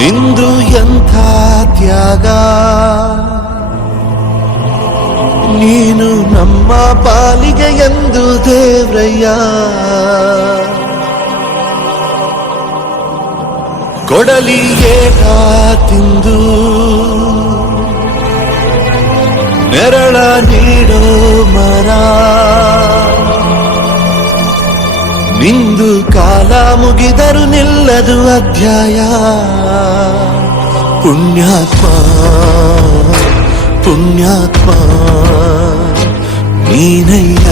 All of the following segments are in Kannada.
ನಿಂದು ಎಂಥ ತ್ಯಾಗ? ನೀನು ನಮ್ಮ ಪಾಲಿಗೆ ಎಂದು ದೇವ್ರಯ್ಯ. ಕೊಡಲಿ ಏಟ ತಿಂದು. ನೆರಳ ನಿಂದು ಕಾಲ ಮುಗಿದರು ನಿಲ್ಲದು ಅಧ್ಯಾಯ ಪುಣ್ಯಾತ್ಮ ಪುಣ್ಯಾತ್ಮ ನೀನಯ್ಯ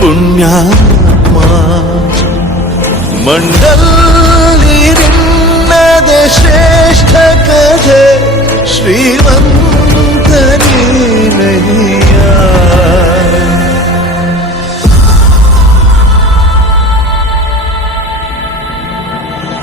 ಪುಣ್ಯಾತ್ಮ ಮಂಡಲಿ ನಿನ್ನದೆ ಶ್ರೇಷ್ಠ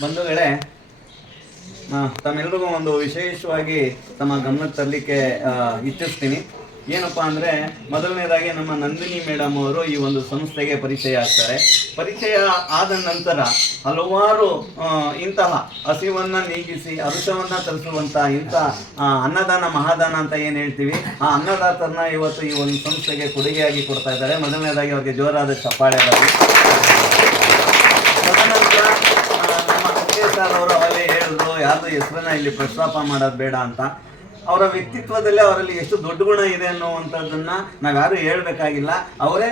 ಬಂಧುಗಳೇ ಆ, ತಮ್ಮೆಲ್ರಿಗೂ ಒಂದು ವಿಶೇಷವಾಗಿ ತಮ್ಮ ಗಮನಕ್ಕೆ ತರಲಿಕ್ಕೆ ಇಚ್ಛಿಸ್ತೀನಿ. ಏನಪ್ಪಾ ಅಂದ್ರೆ ಮೊದಲನೇದಾಗಿ ನಮ್ಮ ನಂದಿನಿ ಮೇಡಮ್ ಅವರು ಈ ಒಂದು ಸಂಸ್ಥೆಗೆ ಪರಿಚಯ ಆಗ್ತಾರೆ. ಪರಿಚಯ ಆದ ನಂತರ ಹಲವಾರು ಇಂತಹ ಹಸಿವನ್ನು ನೀಗಿಸಿ ಅರುಷವನ್ನು ತರಿಸುವಂತ ಇಂಥ ಅನ್ನದಾನ ಮಹಾದಾನ ಅಂತ ಏನು ಹೇಳ್ತೀವಿ ಆ ಅನ್ನದಾತರನ್ನ ಇವತ್ತು ಈ ಒಂದು ಸಂಸ್ಥೆಗೆ ಕೊಡುಗೆಯಾಗಿ ಕೊಡ್ತಾ ಇದ್ದಾರೆ. ಮೊದಲನೇದಾಗಿ ಅವರಿಗೆ ಜೋರಾದ ಚಪ್ಪಾಳೆ ತದನಂತರ ಅವರು ಅವಲೇ ಹೇಳಿದ್ರು ಯಾರ್ದು ಹೆಸರನ್ನ ಇಲ್ಲಿ ಪ್ರಸ್ತಾಪ ಮಾಡೋದು ಬೇಡ ಅಂತ. ಅವರ ವ್ಯಕ್ತಿತ್ವದಲ್ಲೇ ಅವರಲ್ಲಿ ಎಷ್ಟು ದೊಡ್ಡ ಗುಣ ಇದೆ ಅನ್ನುವಂಥದ್ದನ್ನು ನಾವ್ಯಾರು ಹೇಳಬೇಕಾಗಿಲ್ಲ. ಅವರೇ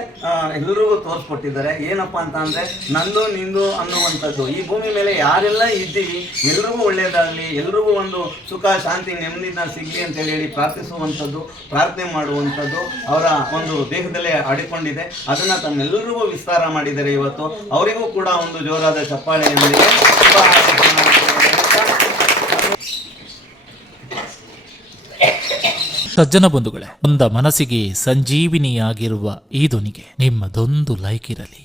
ಎಲ್ಲರಿಗೂ ತೋರಿಸ್ಕೊಟ್ಟಿದ್ದಾರೆ. ಏನಪ್ಪ ಅಂತ ಅಂದರೆ, ನಂದು, ನಿಂದು ಅನ್ನುವಂಥದ್ದು. ಈ ಭೂಮಿ ಮೇಲೆ ಯಾರೆಲ್ಲ ಇದ್ದೀವಿ ಎಲ್ರಿಗೂ ಒಳ್ಳೆಯದಾಗಲಿ ಎಲ್ರಿಗೂ ಒಂದು ಸುಖ, ಶಾಂತಿ, ನೆಮ್ಮದಿನ ಸಿಗ್ಲಿ ಅಂತ ಹೇಳಿ ಪ್ರಾರ್ಥಿಸುವಂಥದ್ದು, ಪ್ರಾರ್ಥನೆ ಮಾಡುವಂಥದ್ದು ಅವರ ಒಂದು ದೇಹದಲ್ಲೇ ಅಡಿಕೊಂಡಿದೆ ಅದನ್ನ ತನ್ನೆಲ್ಲರಿಗೂ ವಿಸ್ತಾರ ಮಾಡಿದ್ದಾರೆ ಇವತ್ತು. ಅವರಿಗೂ ಕೂಡ ಒಂದು ಜೋರಾದ ಚಪ್ಪಾಳೆಯೊಂದಿಗೆ ಸಜ್ಜನ ಬಂಧುಗಳೇ ಒಂದ ಮನಸ್ಸಿಗೆ ಸಂಜೀವಿನಿಯಾಗಿರುವ ಈ ಧ್ವನಿಗೆ ನಿಮ್ಮದೊಂದು ಲೈಕ್ ಇರಲಿ